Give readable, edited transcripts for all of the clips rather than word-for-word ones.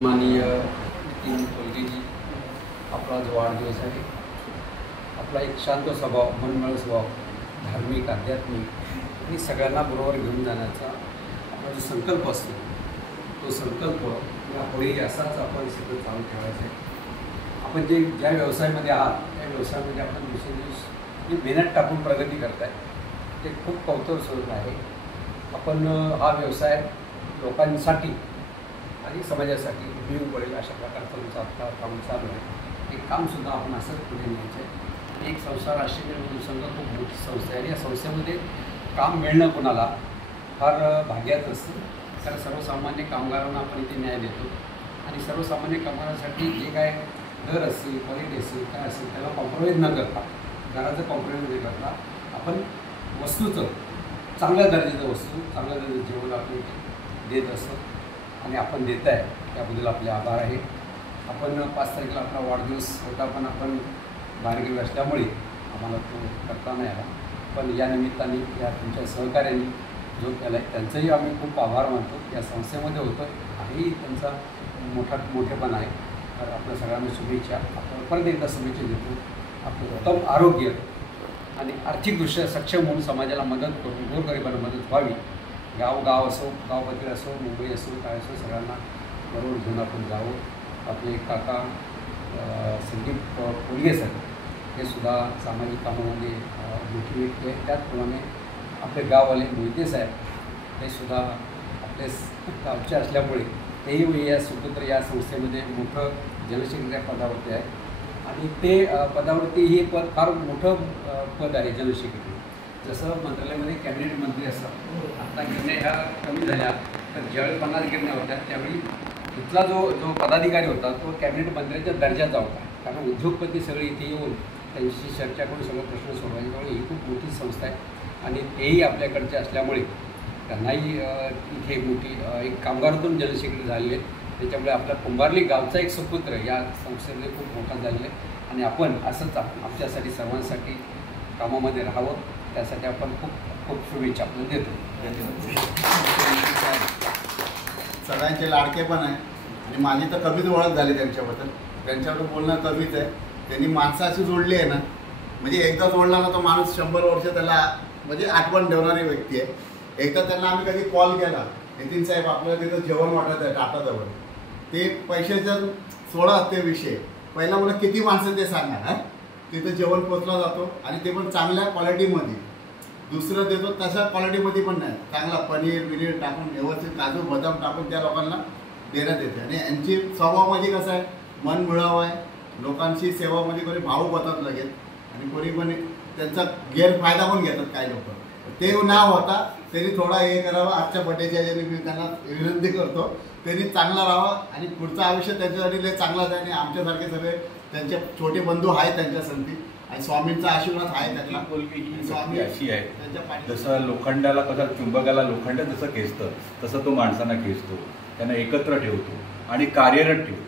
माननीय नितीन कोलगेजी, आपला जो वाढदिवस आहे, आपला एक शांत स्वभाव, मनमिळाऊ स्वभाव, धार्मिक, आध्यात्मिक आणि सगळ्यांना बरोबर घेऊन जाण्याचा आपला जो संकल्प असतो, तो संकल्प यापुढे असाच आपण सगळं चालू ठेवायचं आहे. आपण ज्या व्यवसायामध्ये आहात, त्या व्यवसायामध्ये आपण दिवसेंदिवस जी मेहनत टाकून प्रगती करताय, ते खूप कौतुकस्वरूप आहे. आपण हा व्यवसाय लोकांसाठी आणि समाजासाठी उपयोग पडेल अशा प्रकारचं तुमचं आत्ता काम चालू आहे. हे कामसुद्धा आपण असंच पुढे न्यायचं आहे. एक संस्था राष्ट्रीय मजूर खूप मोठी संस्था आहे आणि या संस्थेमध्ये काम मिळणं कोणाला फार भाग्याचं असतं. कारण सर्वसामान्य कामगारांना आपण इथे न्याय देतो आणि सर्वसामान्य कामगारांसाठी जे काय दर असेल, क्वालिटी असेल, काय असेल, त्याला कॉम्प्रोमाइज न करता, दराचं कॉम्प्रोमाइज न करता आपण वस्तूचं चांगल्या दर्जाचं वस्तू, चांगल्या दर्जाचं जेवण आपण इथे देत असतो आणि आपण देत आहे त्याबद्दल आपले आभार आहे. आपण 5 तारखेला आपला वाढदिवस होता, पण आपण बाहेर गेलो असल्यामुळे आम्हाला तो करता नाही आला. पण या निमित्ताने या तुमच्या सहकार्याने जो केला आहे त्यांचंही आम्ही खूप आभार मानतो. या संस्थेमध्ये होतं आणि त्यांचा मोठेपण आहे. तर आपल्या सगळ्यांना शुभेच्छा. आपण परत एकदा शुभेच्छा देतो. आपलं उत्तम आरोग्य आणि आर्थिकदृष्ट्या सक्षम होऊन समाजाला मदत करून गोरगरिबांना मदत व्हावी. गाव असो, गावपातळी असो, मुंबई असो, काय असो, सगळ्यांना बरोबर घेऊन आपण जावं. आपले काका संदीप कोलगे सर हे सुद्धा सामाजिक कामामध्ये मोठी व्यक्ती आहे. त्याचप्रमाणे आपले गाववाले मोहिते साहेब हे सुद्धा आपले गावचे असल्यामुळे तेही या स्वतंत्र या संस्थेमध्ये मोठं जनशिक्षण पदावरती आहे आणि ते पदावरती हे पद फार मोठं पद आहे जनशिक्षण. जसं मंत्रालयामध्ये कॅबिनेट मंत्री असतात, आता गिरण्या ह्या कमी झाल्या, तर ज्यावेळी 50 गिरण्या होत्या त्यावेळी इथला जो पदाधिकारी होता तो कॅबिनेट मंत्र्याच्या दर्जाचा होता. कारण उद्योगपती सगळे इथे येऊन त्यांची चर्चा करून सगळे प्रश्न सोडवायचे. त्यामुळे ही खूप मोठी संस्था आहे आणि तेही आपल्याकडचे असल्यामुळे त्यांनाही इथे मोठी एक कामगारातून जनशिक्षण झालेले आहेत. त्याच्यामुळे आपल्या कुंभारली गावचा एक सुपुत्र या संस्थेमध्ये खूप मोठा झालेला आहे आणि आपण असंच आमच्यासाठी सर्वांसाठी कामामध्ये राहावं, त्यासाठी आपण खूप खूप शुभेच्छा आपल्याला देतो. सगळ्यांचे लाडके पण आहे आणि माझी तर कमीच ओळख झाली त्यांच्याबद्दल. त्यांच्याबद्दल बोलणं कमीच आहे. त्यांनी माणसाशी जोडली आहे ना, म्हणजे एकदा जोडला ना तो माणूस 100 वर्ष त्याला म्हणजे आठवण ठेवणारी व्यक्ती आहे. एकदा त्यांना आम्ही कधी कॉल केला, नितीन साहेब आपल्याला तिथं जेवण वाटत आहे टाटाजवळ, ते पैशाचं सोडा ते विषय, पहिला मला किती माणसं ते सांगा. तिथं जेवण पोचला जातो आणि ते पण चांगल्या क्वालिटीमध्ये. दुसरं देतो तशा क्वालिटीमध्ये पण नाही, चांगला पनीर टाकून व्यवस्थित काजू बदाम टाकून त्या लोकांना देण्यात येते. आणि यांची स्वभावामध्ये कसं आहे, मन मिळावं आहे, लोकांची सेवामध्ये कोणी भावूक होतात लगेच आणि कोणी पण त्यांचा गैरफायदा पण घेतात काही लोक. ते न होता त्यांनी थोडा हे करावं. आजच्या बड्डेच्या याने मी त्यांना विनंती करतो, त्यांनी चांगला राहावा आणि पुढचं आयुष्य त्यांच्यासाठी लय चांगलाच आहे. आणि आमच्यासारखे सगळे त्यांचे छोटे बंधू आहेत त्यांच्या संगती आणि स्वामींचा आशीर्वाद आहे त्यांना. स्वामी अशी आहे, जसं लोखंडाला कसं चुंबकाला लोखंड जसं खेचतं तसं तो माणसांना खेचतो, त्यांना एकत्र ठेवतो आणि कार्यरत ठेवतो.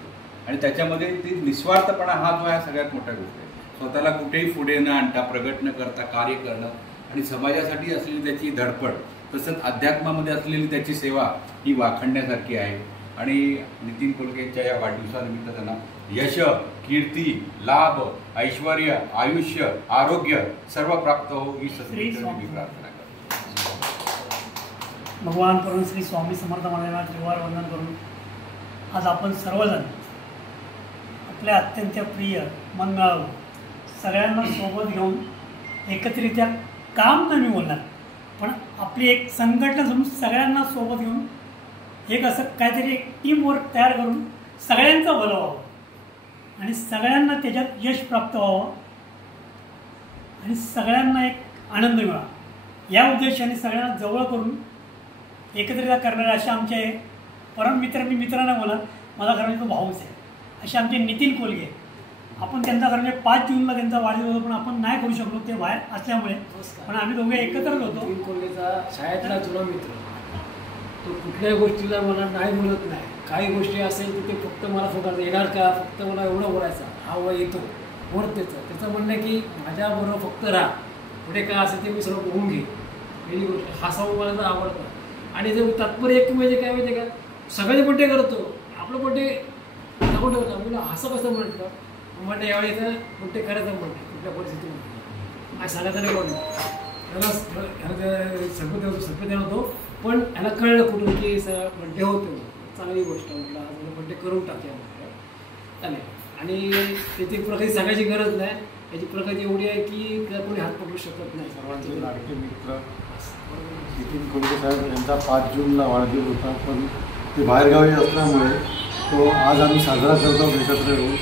आणि त्याच्यामध्ये ती निस्वार्थपणा हा जो आहे सगळ्यात मोठ्या गोष्ट आहे. स्वतःला कुठेही पुढे न आणता, प्रगट न करता कार्य करणं आणि समाजासाठी असलेली त्याची धडपड, तसंच अध्यात्मामध्ये असलेली त्याची सेवा ही वाखणण्यासारखी आहे. आणि नितीन कोलगेंच्या या वाढदिवसानिमित्त त्यांना यश, कीर्ती, लाभ, ऐश्वर, आयुष्य, आरोग्य सर्व प्राप्त हो ही सद्गुरूंची मी प्रार्थना करतो. भगवान करून श्री स्वामी समर्थ महाराजांना त्रिवार वंदन करून आज आपण सर्वजण आपल्या अत्यंत प्रिय मनमिळावू सगळ्यांना सोबत घेऊन एकत्रित्या काम तर मी बोलणार, पण आपली एक संघटना जमून सगळ्यांना सोबत घेऊन एक असं काहीतरी एक टीमवर्क तयार करून सगळ्यांचं भलं व्हावं आणि सगळ्यांना त्याच्यात यश प्राप्त व्हावं आणि सगळ्यांना एक आनंद मिळावा या उद्देशाने सगळ्यांना जवळ करून एकत्रित करणारे असे आमचे परममित्र, मी मित्र नाही बोलत, मला खरं म्हणजे तो भाऊच आहे, असे आमचे नितीन कोलगे. आपण त्यांचा खरं म्हणजे 5 जूनला त्यांचा वाढदिवस होता, पण आपण नाही करू शकलो ते बाहेर असल्यामुळे, पण आम्ही दोघे एकत्रच होतो. नितीन कोलगेचा शाळेतला जुना मित्र, तो कुठल्याही गोष्टीला मला नाही बोलत नाही. काही गोष्टी असेल तर ते फक्त मला फोकास येणार का, फक्त मला एवढं बोलायचं, हा व येतो वर त्याचं म्हणणं आहे की माझ्याबरोबर फक्त राहा, पुढे काय असेल ते मी सर्व बघून घे. पहिली गोष्ट हसावं मला तर आवडतं. आणि जे तात्पर्य एक म्हणजे काय माहिती आहे का, सगळे बड्डे करतो, आपलं बड्डे नको ठेवला म्हणलं असं कसं म्हटलं म्हणलं यावेळी इथं बड्डे करायचं म्हणते कुठल्या परिस्थितीमध्ये आज सांगायचं नाही म्हणून ह्याला संपत होतो पण ह्याला कळलं कुठून की बड्डे होतो चांगली गोष्ट म्हटलं आज बड्डे करून टाकूया म्हटलं चालेल. आणि त्याची प्रगती सांगायची गरज नाही, याची प्रगती एवढी आहे की त्याला कोणी हात पकडू शकत नाही. सर्वांचे लाडके मित्र नितीन कोल्हे साहेब यांचा 5 जूनला वाढदिवस होता, पण ते बाहेरगावी असल्यामुळे तो आज आम्ही साजरा करतो एकत्र येऊन.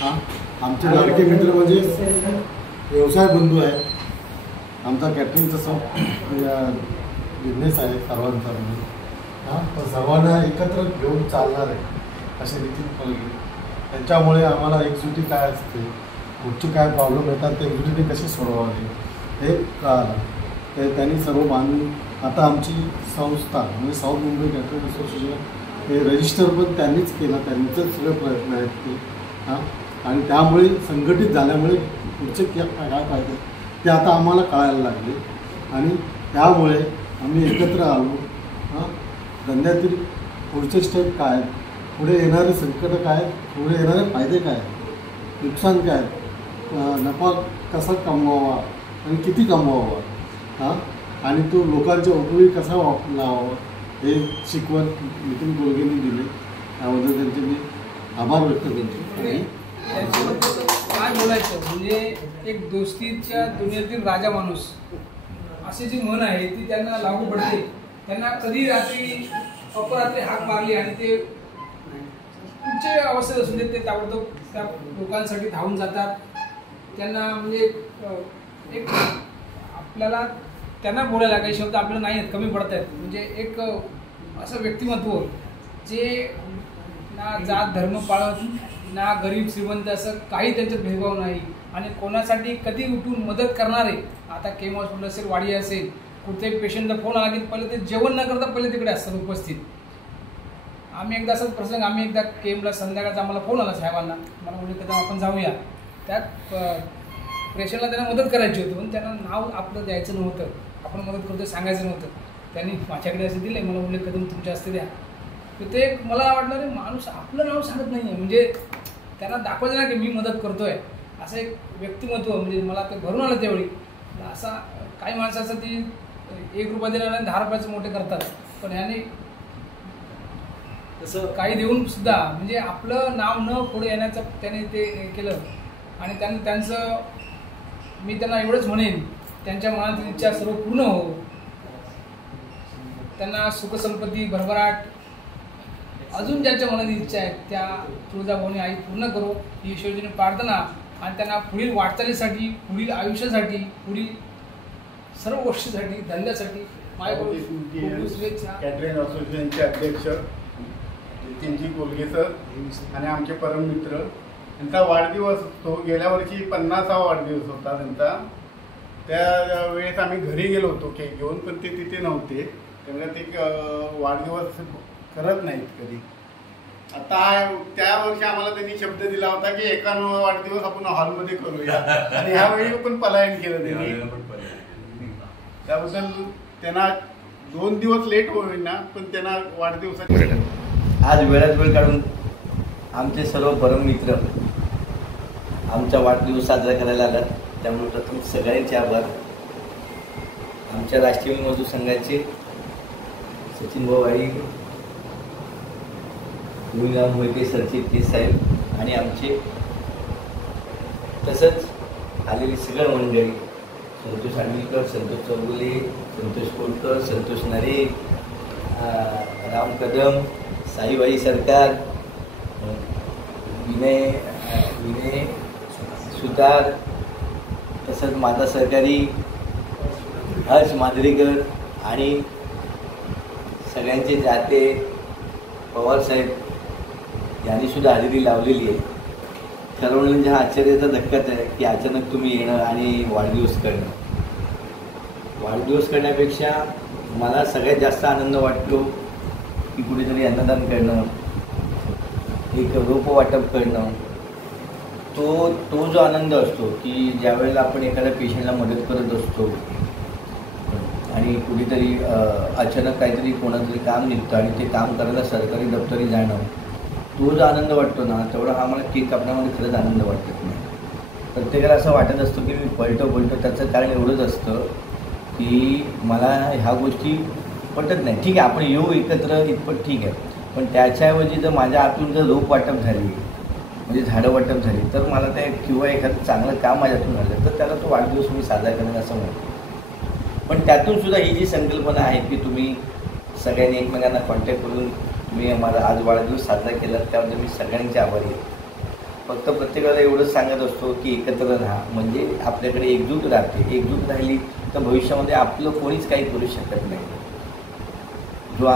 हां, आमचे लाडके मित्र म्हणजे व्यवसाय बंधू आहे. आमचा कॅटरिंगचा बिझनेस आहे सर्वांचा म्हणजे. हां, पण सर्वांना एकत्र घेऊन चालणार आहे असे नितीन कोल्हे. त्यांच्यामुळे आम्हाला एकजुटी काय असते, कुठचे काय प्रॉब्लेम येतात ते एकजुटीने कसे सोडवावे हे कळालं. ते त्यांनी सर्व बांधून आता आमची संस्था म्हणजे साऊथ मुंबई कॅटरिंग असोसिएशन हे रजिस्टर पण त्यांनीच केलं, त्यांचेच सगळे प्रयत्न आहेत ते. हां, आणि त्यामुळे संघटित झाल्यामुळे पुढचे काय पाहिजे ते आता आम्हाला कळायला लागले आणि त्यामुळे आम्ही एकत्र आलो. हां, धंद्यातील पुढचे स्टेप काय आहेत, पुढे येणारे संकट काय, पुढे येणारे फायदे काय, नुकसान काय, नफा कसा कमवावा आणि किती कमवावा, हां, आणि तो लोकांच्या उपयोगी कसा लावावा हे शिकवण नितीन कोल्हेंनी दिले. त्याबद्दल त्यांचे मी आभार व्यक्त करतो. त्यांच्याबद्दल काय बोलायचं म्हणजे एक दोस्तीच्या दुनियेतील राजा माणूस अशी जी म्हण आहे ती त्यांना लागू पडते. त्यांना कधी रात्री अपरात्री हाक मारली आणि ते कुठचे अवस्थेत असून ते ताबडतोब त्या लोकांसाठी धावून जातात. त्यांना म्हणजे एक आपल्याला त्यांना बोलायला काही शब्द आपल्याला नाही आहेत, कमी पडत आहेत. म्हणजे एक असं व्यक्तिमत्व जे ना जात धर्म पाळत ना गरीब श्रीमंत असं काही त्यांच्यात भेदभाव नाही आणि कोणासाठी कधी उठून मदत करणारे. आता केम हॉस्पिटल असेल, वाडी असेल, कुठल्याही पेशंटला फोन आला की पहिले ते जेवण न करता पहिले तिकडे असतात उपस्थित. आम्ही एकदा असंच प्रसंग, आम्ही एकदा केमला संध्याकाळचा आम्हाला फोन आला साहेबांना, मला म्हणजे कदा आपण जाऊया. त्यात पेशंटला त्यांना मदत करायची होती पण त्यांना नाव आपलं द्यायचं नव्हतं, आपण मदत करतो सांगायचं नव्हतं. त्यांनी माझ्याकडे असं दिले, मला उल्लेख कदम तुमच्या हस्ते द्या. तर ते मला वाटणार माणूस आपलं नाव सांगत नाही आहे, म्हणजे त्यांना दाखवायचं ना की मी मदत करतो आहे असं एक व्यक्तिमत्व. म्हणजे मला ते भरून आलं त्यावेळी. असा काही माणसं असतात ती 1 रुपया देणार आणि 10 रुपयाचे मोठे करतात, पण ह्याने तसं काही देऊन सुद्धा म्हणजे आपलं नाव न पुढे येण्याचं त्याने ते केलं. आणि त्यांचं मी त्यांना एवढंच म्हणेन, त्यांच्या मनातील इच्छा सर्व पूर्ण हो, त्यांना सुखसंपत्ती भरभराट अजून ज्यांच्या मनात इच्छा आहेत त्या तुळजाभवानी आई पूर्ण करो ही ईश्वरजीने प्रार्थना. आणि त्यांना पुढील वाटचालीसाठी, पुढील आयुष्यासाठी, पुढील सर्व गोष्टीसाठी, धंद्यासाठी माझ्याकडून शुभेच्छा. कॅटरिंग असोसिएशनचे अध्यक्ष नितीनजी कोल्हे सर आणि आमचे परममित्र, त्यांचा वाढदिवस असतो. गेल्या वर्षी 50वा वाढदिवस होता त्यांचा. त्या वेळेस आम्ही घरी गेलो होतो केक घेऊन, पण ते तिथे नव्हते. त्यामुळे ते वाढदिवस करत नाहीत कधी. आता त्या वर्षी आम्हाला त्यांनी शब्द दिला होता की 91वा वाढदिवस आपण हॉलमध्ये करूया आणि ह्यावेळी पण पलायन केलं त्यांनी. त्याबद्दल त्यांना 2 दिवस लेट होईना पण त्यांना वाढदिवसाची आज वेळात वेळ काढून आमचे सर्व परममित्र आमचा वाढदिवस साजरा करायला आला, त्यामुळे प्रथम सगळ्यांचे आभार. आमच्या राष्ट्रीय मजूर संघाचे सचिन भाऊ आई, गुरुराम मोहिते सरचिटणीस साहेब आणि आमचे तसंच आलेली सगळं मंडळी, संतोष आंडवीकर, संतोष चौगुले, संतोष कोलकर, संतोष नरे, राम कदम, साईबाई सरकार, विनय सुतार, तसंच माता सरकारी, हर्ष मांजरेकर आणि सगळ्यांचे जाते पवारसाहेब यांनी सुद्धा हजेरी लावलेली आहे. सर्वांच्या हा आश्चर्याचा धक्काच आहे की अचानक तुम्ही येणं आणि वाढदिवस करणं. वाढदिवस करण्यापेक्षा मला सगळ्यात जास्त आनंद वाटतो की कुठेतरी अन्नदान करणं, एक रोपं वाटप करणं. तो जो आनंद असतो की ज्या वेळेला आपण एखाद्या पेशंटला मदत करत असतो आणि कुठेतरी अचानक काहीतरी कोणातरी काम निघतं आणि ते काम करायला सरकारी दप्तरी जाणं, तो जो आनंद वाटतो ना तेवढा हा मला केक कापण्यामध्ये खरंच आनंद वाटत नाही. प्रत्येकाला असं वाटत असतं की मी पळतो त्याचं कारण एवढंच असतं की मला ह्या गोष्टी पटत नाही. ठीक आहे आपण येऊ एकत्र इतपत ठीक आहे, पण त्याच्याऐवजी जर माझ्या आतून जर रोप वाटप झाली म्हणजे झाडं वाटप झाली तर मला ते किंवा एखादं चांगलं काम माझ्यातून झालं तर त्याला तो वाढदिवस मी साजरा करेन असं म्हणतो. पण त्यातून सुद्धा ही जी संकल्पना आहे की तुम्ही सगळ्यांनी एकमेकांना कॉन्टॅक्ट करून तुम्ही माझा आज वाढदिवस साजरा केला त्याबद्दल मी सगळ्यांचे आभारी आहे. फक्त प्रत्येकाला एवढंच सांगत असतो की एकत्र राहा म्हणजे आपल्याकडे एकजूट राहते. एकजूट राहिली तर भविष्यामध्ये आपलं कोणीच काही करू शकत नाही. जो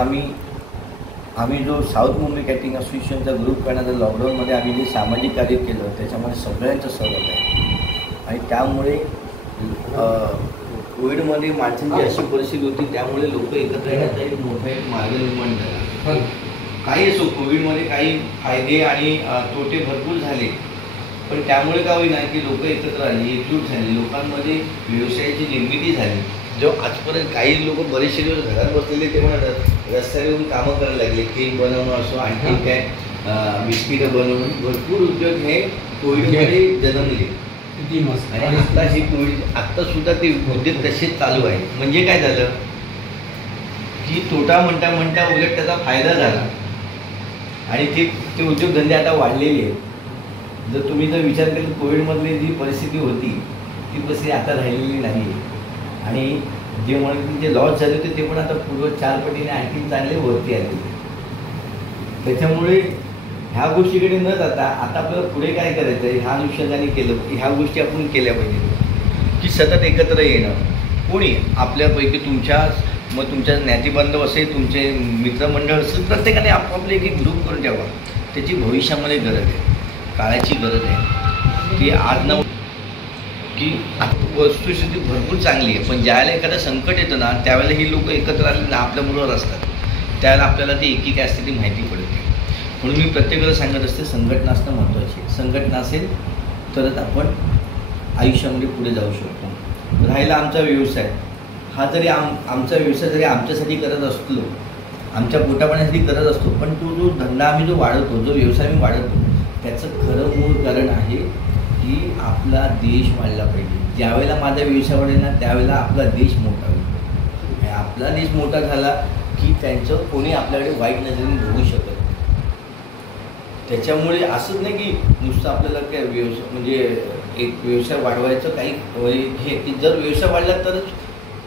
आम्ही जो साऊथ मुंबई कॅटरिंग असोसिएशनचा ग्रुप करण्याचा लॉकडाऊनमध्ये आम्ही जे सामाजिक कार्य केलं त्याच्यामध्ये सगळ्यांचं सहभाग आहे. आणि त्यामुळे कोविडमध्ये माणसांची अशी परिस्थिती होती त्यामुळे लोक एकत्र येण्याचा एक मोठा एक मार्ग निर्माण झाला. काही असो कोविडमध्ये काही फायदे आणि तोटे भरपूर झाले, पण त्यामुळे काय होईना की लोक एकत्र आली, एकजूट झाली, लोकांमध्ये व्यवसायाची निर्मिती झाली. जो आजपर्यंत काही लोक बरेचसे दिवस घरात बसलेले ते म्हणतात रस्त्यावर येऊन कामं करायला लागले. केक बनवणं असो आणखी काय बिस्किटं बनवून भरपूर उद्योग हे कोविडमध्ये जन्मले. आणि आता ही कोविड आत्तासुद्धा ते उद्योग तसेच चालू आहे. म्हणजे काय झालं की तोटा म्हणता उलट त्याचा फायदा झाला आणि ते उद्योगधंदे आता वाढलेले आहेत. जर तुम्ही जर विचार केला कोविडमधली जी परिस्थिती होती ती परिस्थिती आता राहिलेली नाही आहे. आणि जे म्हणून जे लॉस झाले होते ते पण आता पूर्व 4 पटीने आणखी चांगले वरती आले. त्याच्यामुळे ह्या गोष्टीकडे न जाता आता आपल्याला पुढे काय करायचं आहे ह्या अनुषंगाने केलं की ह्या गोष्टी आपण केल्या पाहिजे की सतत एकत्र येणं. कोणी आपल्यापैकी तुमच्या ज्ञातिबांधव असेल, तुमचे मित्रमंडळ असेल, प्रत्येकाने आपापले एक ग्रुप करून ठेवा. त्याची भविष्यामध्ये गरज आहे, काळाची गरज आहे. की आज ना की वस्तुस्थिती भरपूर चांगली आहे, पण ज्यावेळेला एखादं संकट येतं ना त्यावेळेला ही लोक एकत्र आले ना आपल्याबरोबर असतात त्यावेळेला आपल्याला ती एकी काय असते ती माहिती पडते. म्हणून मी प्रत्येकाला सांगत असते संघटना असणं महत्त्वाची आहे. संघटना असेल तरच आपण आयुष्यामध्ये पुढे जाऊ शकतो. राहिला आमचा व्यवसाय हा जरी आमचा व्यवसाय जरी आमच्यासाठी करत असलो, आमच्या पोटापाण्यासाठी करत असतो, पण तो जो धंदा आम्ही जो वाढवतो, जो व्यवसाय आम्ही वाढवतो त्याचं खरं मूळ कारण आहे की आपला देश वाढला पाहिजे. ज्यावेळेला माझा व्यवसाय वाढेल ना त्यावेळेला आपला देश मोठा होईल. आपला देश मोठा झाला की त्यांचं कोणी आपल्याकडे वाईट नजरेने बघू शकत. त्याच्यामुळे असंच नाही की नुसतं आपल्याला काय व्यवसाय म्हणजे एक व्यवसाय वाढवायचं काही हे की जर व्यवसाय वाढला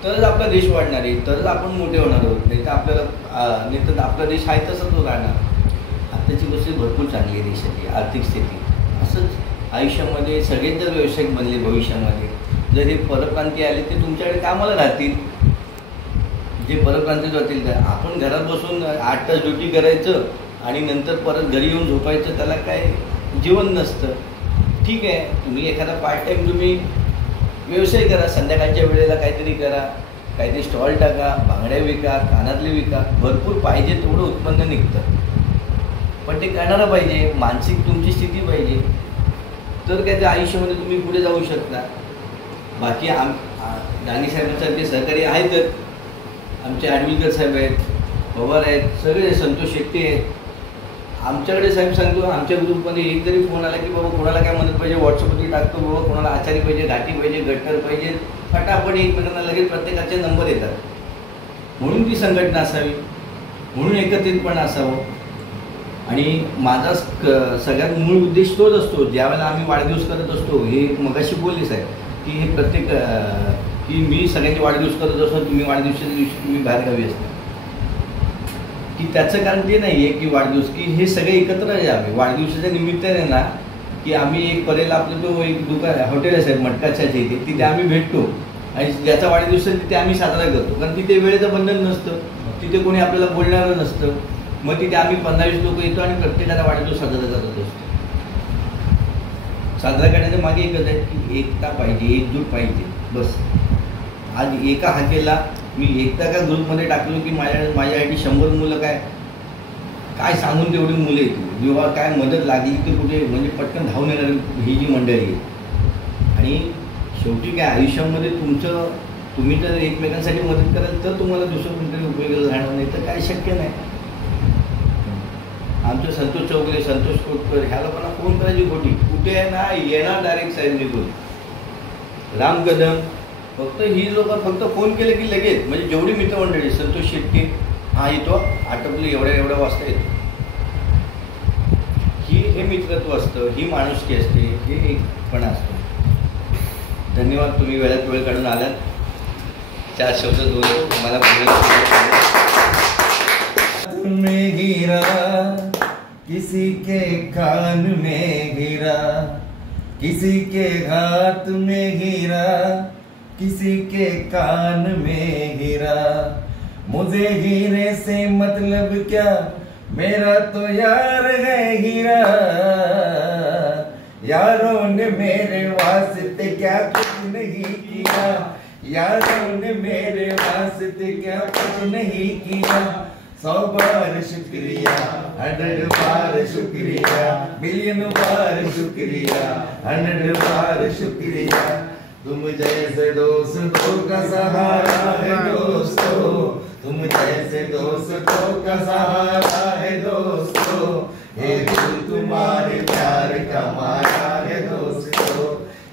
तरच आपला देश वाढणार आहे, तरच आपण मोठे होणार आहोत. नाही तर आपला देश आहे तसंच तो राहणार. आत्ताची गोष्ट भरपूर चांगली आहे देशाची आर्थिक स्थिती. असंच आयुष्यामध्ये सगळेच जर व्यावसायिक बनले भविष्यामध्ये जर हे परप्रांतीय आले ते तुमच्याकडे कामाला राहतील. जे परप्रांतीय राहतील का आपण घरात बसून 8 तास ड्युटी करायचं आणि नंतर परत घरी येऊन झोपायचं त्याला काय जीवन नसतं. ठीक आहे तुम्ही एखादा पार्ट टाईम तुम्ही व्यवसाय करा, संध्याकाळच्या वेळेला काहीतरी करा, काहीतरी स्टॉल टाका, बांगड्या विका, कानातले विका, भरपूर पाहिजे तेवढं उत्पन्न निघतं. पण ते करणारं पाहिजे, मानसिक तुमची स्थिती पाहिजे तर काय त्या आयुष्यामध्ये तुम्ही पुढे जाऊ शकता. बाकी डांगे साहेबांसारखे सहकारी आहेतच, आमचे आडविलकर साहेब आहेत, पवार आहेत, सगळे संतोष शेट्टी आहेत. आमच्याकडे साहेब सांगतो आमच्या ग्रुपमध्ये एक जरी फोन आला की बाबा कोणाला काय मदत पाहिजे व्हॉट्सअपवरती टाकतो, बाबा कोणाला आचारी पाहिजे, घाटी पाहिजे, गट्टर पाहिजे, फटाफट एकमेकांना लगेच प्रत्येकाचे नंबर येतात. म्हणून ती संघटना असावी, म्हणून एकत्रितपणा असावं. आणि माझा सगळ्यात मूळ उद्देश तोच असतो. ज्यावेळेला आम्ही वाढदिवस करत असतो हे मगाशी बोलले साहेब की हे प्रत्येक की मी सगळ्यांचे वाढदिवस करत असतो, तुम्ही वाढदिवसाच्या दिवशी तुम्ही बाहेरगावी असता की त्याचं कारण ते नाही आहे की वाढदिवस की हे सगळे एकत्र यावे. वाढदिवसाच्या निमित्ताने ना की आम्ही एक परेला आपलं जो एक दुकान हॉटेल आहे साहेब मटकाच्या इथे तिथे आम्ही भेटतो आणि ज्याचा वाढदिवस आहे तिथे आम्ही साजरा करतो. कारण तिथे वेळेचं बंधन नसतं, तिथे कोणी आपल्याला बोलणारं नसतं. मग तिथे आम्ही 15-20 लोक येतो आणि प्रत्येकाचा वाढदिवस साजरा करत असतो. साजरा करण्याच्या मागे एकच आहे की एकता पाहिजे, एकजूट पाहिजे बस. आज एका हाकेला मी एकदा का ग्रुपमध्ये टाकलो की माझ्यासाठी 100 मुलं काय सांगून तेवढी मुलं येतील. जेव्हा काय मदत लागली की कुठे म्हणजे पटकन धावून येणारी ही जी मंडळी आहे. आणि शेवटी काय आयुष्यामध्ये तुम्ही जर एकमेकांसाठी मदत कराल तर तुम्हाला दुसरं कोणतरी उपयोगाला राहणार, नाही तर काय शक्य नाही. आमचे संतोष चौगुले, संतोष कोटकर ह्या लोकांना फोन करायची खोटी, कुठे आहे ना येणार डायरेक्ट साहेब निघून. राम कदम फक्त ही लोक फक्त फोन केले की लगेच, म्हणजे जेवढी मित्रमंडळी, संतोष शेट्टी हा येतो आटपली एवढ्या वाजता येतो. हे मित्रत्व असतं, ही माणुसकी असते, हे एकपणा असतं. धन्यवाद, तुम्ही वेळात वेळ काढून आलात. 4 शब्द दोन मला में हीरा किसी के कान में हीरा, किसी के हाथ में हीरा, किसी के कान में हीरा. मुझे हीरे से मतलब क्या, मेरा तो यार है हीरा. यारों ने मेरे वास्ते क्या कुछ नहीं किया, यारों ने मेरे वास्ते क्या कुछ नहीं किया. 100 बार शुक्रिया, 100 बार शुक्रिया, मिलियन बार शुक्रिया, 100 बार शुक्रिया. तुम जैसे दोस्तों का सहारा है दोस्तों, तुम जैसे दोस्तों का सहारा है दोस्तों. ये दिल तुम्हारे प्यार का माया है दोस्तों,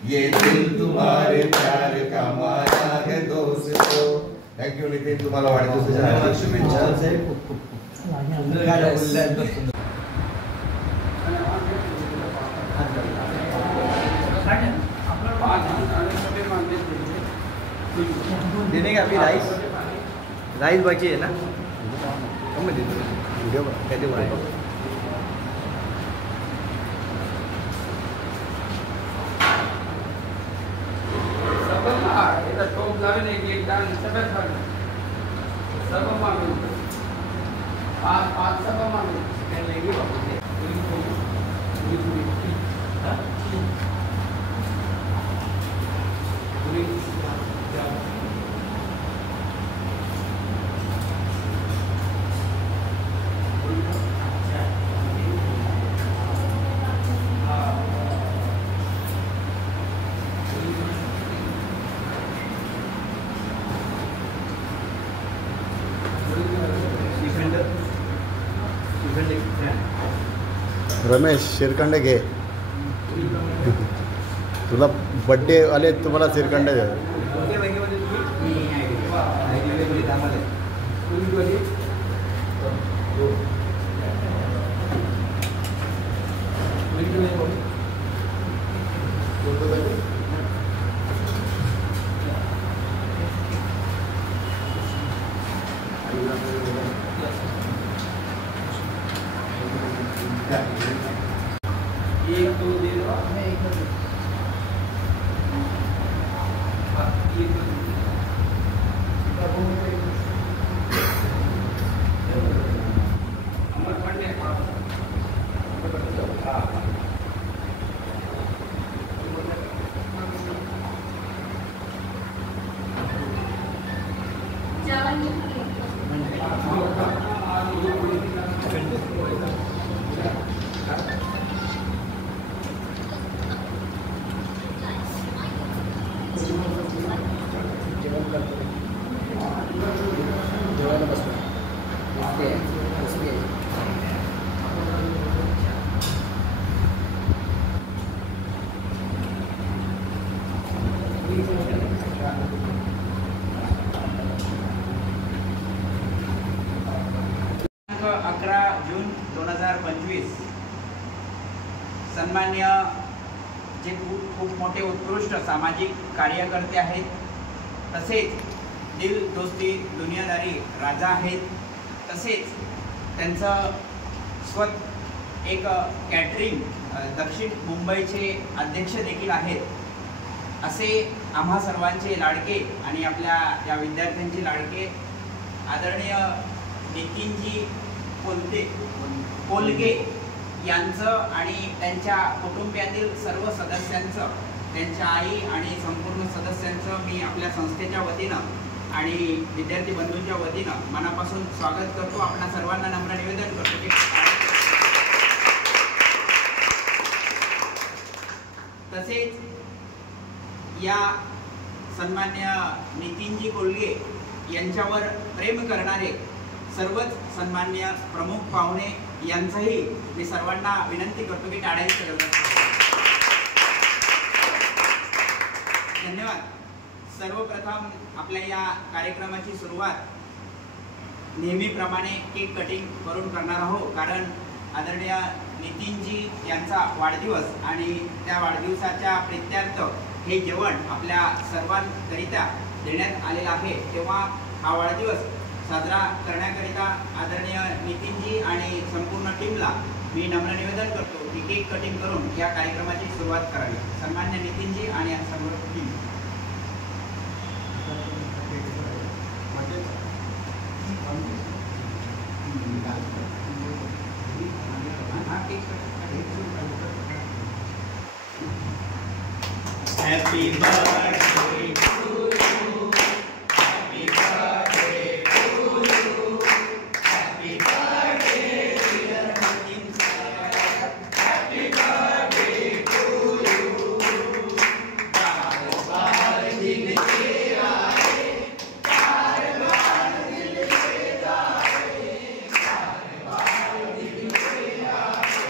ये दिल तुम्हारे प्यार का माया है दोस्तों. थँक्यू नितीन, तुम्हाला वाढदिवसाच्या हार्दिक शुभेच्छा. देने का अभी राइस बाकी है ना, कम में दे दो. वीडियो कैसे बनाएगा? टोप लावे एक डान सगळ्यात भारी सर्व मागणी 5 सर्व मागणी लेगी बाबू रमेश श्रीखंड घे, तुला बड्डे आले, तुम्हाला श्रीखंड घे. एक दो दे दो, मैं एक दो जून 2025 सन्मान्य जे खूप मोठे उत्कृष्ट सामाजिक कार्यकर्ते आहेत, तसेच दिल दोस्ती दुनियादारी राजा आहेत, तसेच त्यांचं एक कॅटरिंग दक्षिण मुंबईचे अध्यक्ष देखील आहेत, असे आम्हा सर्वांचे लाडके आणि आपल्या या विद्यार्थ्यांचे लाडके आदरणीय नितीनजी कोलगे यांचं आणि त्यांच्या कुटुंबातील सर्व सदस्यांचं, त्यांच्या आई आणि संपूर्ण सदस्यांचं मी आपल्या संस्थेच्या वतीनं आणि विद्यार्थी बंधूंच्या वतीनं मनापासून स्वागत करतो. आपणा सर्वांना नम्र निवेदन करतो की तसेच या सन्मान्य नितीनजी कोलगे यांच्यावर प्रेम करणारे सर्वच सन्माननीय प्रमुख पाहुणे यांचंही मी सर्वांना विनंती करतो की टाळ्यांची गरज. धन्यवाद. सर्वप्रथम आपल्या या कार्यक्रमाची सुरुवात नेहमीप्रमाणे केक कटिंग करून करणार आहोत, कारण आदरणीय नितीनजी यांचा वाढदिवस आणि त्या वाढदिवसाच्या प्रित्यार्थ हे जेवण आपल्या सर्वांकरिता देण्यात आलेलं आहे. तेव्हा हा वाढदिवस साजरा करण्याकरिता आदरणीय नितीनजी आणि संपूर्ण टीमला मी नम्र निवेदन करतो की केक कटिंग करून या कार्यक्रमाची सुरुवात करावी. सन्मान्य नितीनजी आणि सर्व team. Happy birthday to you. Happy birthday to you. Happy birthday dear Nitin sir. Happy birthday to you. बार बार दिन के आए, बार बार दिल से जाए, बार बार दिल से आए,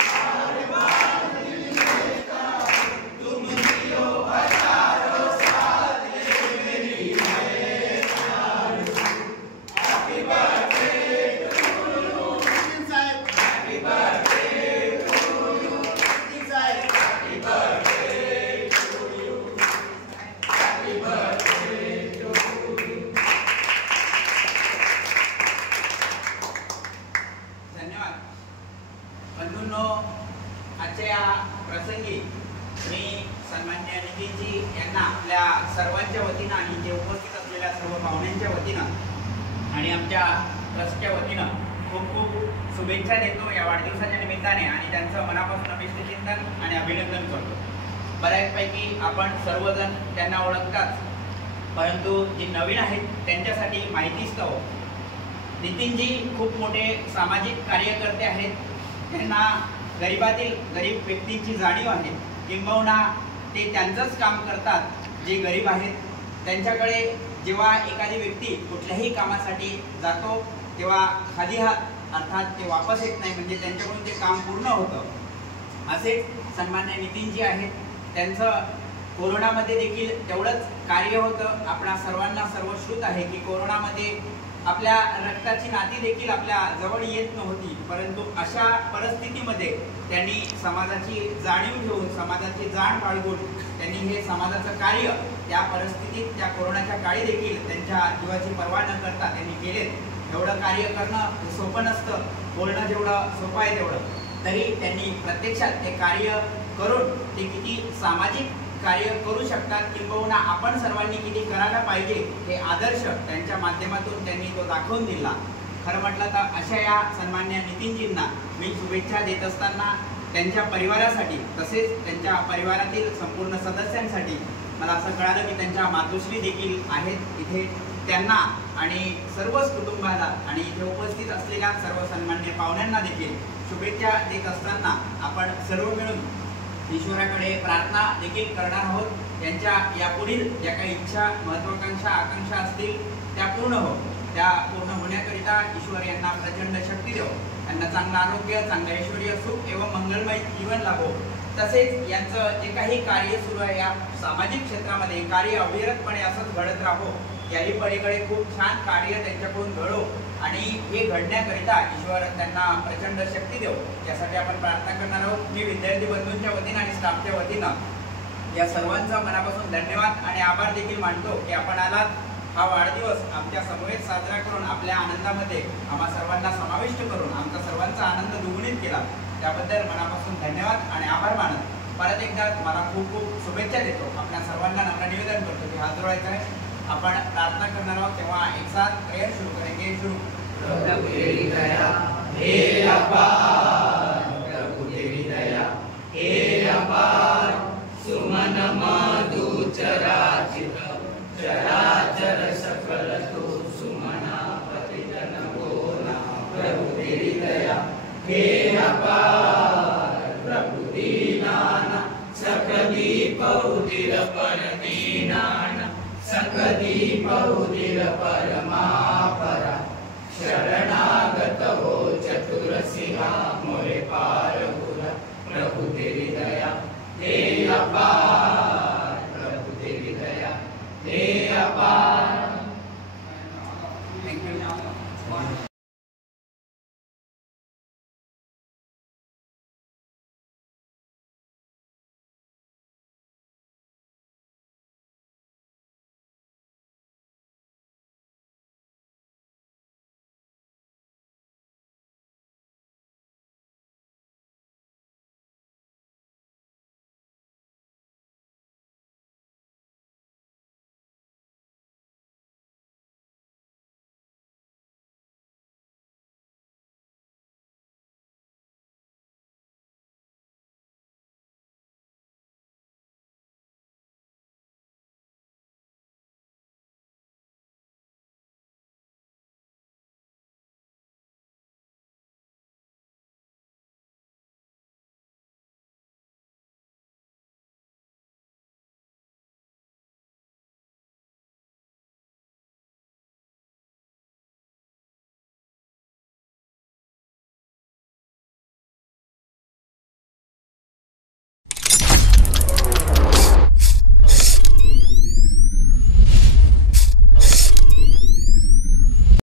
बार बार दिल से जाए. तुम जियो हजारों साल ये मेरी है आरज़ू. Happy birthday to you. Happy birthday to you. Happy birthday to you. Happy birthday to you. धन्यवाद. बंधूंनो, आजच्या या प्रसंगी मी सन्मान्य नितीनजी यांना आपल्या सर्वांच्या वतीनं आणि जे उपस्थित असलेल्या सर्व पाहुण्यांच्या वतीनं आणि आमच्या ट्रस्टच्या वतीनं खूप खूप शुभेच्छा देतो या वाढदिवसाच्या निमित्ताने आणि त्यांचं मनापासून अभिष्टचिंतन आणि अभिनंदन करतो. बऱ्याचपैकी आपण सर्वजण त्यांना ओळखतात, परंतु जे नवीन आहेत त्यांच्यासाठी माहितीच तो. नितीनजी खूप मोठे सामाजिक कार्यकर्ते आहेत. त्यांना गरिबातील गरीब व्यक्तींची जाणीव आहे. किंबहुना ते त्यांचंच काम करतात जे गरीब आहेत. त्यांच्याकडे जेव्हा एखादी व्यक्ती कुठल्याही कामासाठी जातो तेव्हा खाली हात अर्थात ते वापस येत नाही, म्हणजे त्यांच्याकडून ते काम पूर्ण होतं. असेच सन्मान्य नितीनजी आहेत. त्यांचं कोरोनामध्ये देखील तेवढंच कार्य होतं. आपणा सर्वांना सर्वश्रुत आहे की कोरोनामध्ये आपल्या रक्ताची नाती देखील आपल्या जवळ येत नव्हती, परंतु अशा परिस्थितीमध्ये त्यांनी समाजाची जाणीव घेऊन समाजाची जाण बाळगून त्यांनी हे समाजाचं कार्य त्या परिस्थितीत त्या कोरोनाच्या काळी देखील त्यांच्या जीवाची पर्वा न करता त्यांनी केले. एवढं कार्य करणं सोपं नसतं. बोलणं जेवढं सोपं आहे तेवढं तरी त्यांनी प्रत्यक्षात ते कार्य करून ते किती सामाजिक कार्य करू शकतात, किंबहुना आपण सर्वांनी किती करायला पाहिजे हे आदर्श त्यांच्या माध्यमातून त्यांनी तो दाखवून दिला. खरं म्हटलं तर अशा या सन्मान्य नितीनजींना मी शुभेच्छा देत असताना त्यांच्या परिवारासाठी तसेच त्यांच्या परिवारातील संपूर्ण सदस्यांसाठी मला असं कळालं की त्यांच्या मातोश्री देखील आहेत इथे. त्यांना आणि सर्वच कुटुंबाला आणि इथे उपस्थित असलेल्या सर्व सन्मान्य पाहुण्यांना देखील शुभेच्छा देत असताना आपण सर्व मिळून ईश्वराकडे प्रार्थना देखील करणार आहोत. त्यांच्या यापुढील ज्या काही इच्छा महत्वाकांक्षा आकांक्षा असतील त्या पूर्ण हो. त्या पूर्ण होण्याकरिता ईश्वर यांना प्रचंड शक्ती देव, त्यांना चांगलं आरोग्य, चांगलं ऐश्वर्य, सुख एवं मंगलमय जीवन लाभो. तसेच यांचं जे काही कार्य सुरू आहे या सामाजिक क्षेत्रामध्ये कार्य अविरतपणे असंच घडत राहो. याही पलीकडे खूप छान कार्य त्यांच्याकडून घडो आणि हे घडण्याकरिता ईश्वर त्यांना प्रचंड शक्ती देव, यासाठी आपण प्रार्थना करणार आहोत. मी विद्यार्थी बंधूंच्या वतीनं आणि स्टाफच्या वतीनं या सर्वांचा मनापासून धन्यवाद आणि आभार देखील मानतो की आपण आलात. हा वाढदिवस आमच्या समवेत साजरा करून आपल्या आनंदामध्ये आम्हा सर्वांना समाविष्ट करून आमचा सर्वांचा आनंद दुगुणित केला. त्याबद्दल मनापासून धन्यवाद आणि आभार मानत परत एकदा मला खूप खूप शुभेच्छा देतो. आपल्या सर्वांना नम्र निवेदन करतो की हात जोडायचा आहे. आपण प्रार्थना करणार आहोत तेव्हा एक साथ प्रेयर शुरू करेंगे. शुरू. प्रभु तेरी दया हे अपार, प्रभु तेरी दया हे अपार, सुमन मधु चराचित चराचर सकल तू सुमना पतितन गोना. प्रभु तेरी दया हे अपार, प्रभु दीनाना सकदी पौदिर पर दीनाना सकदी पौदिर परमापरा. नाव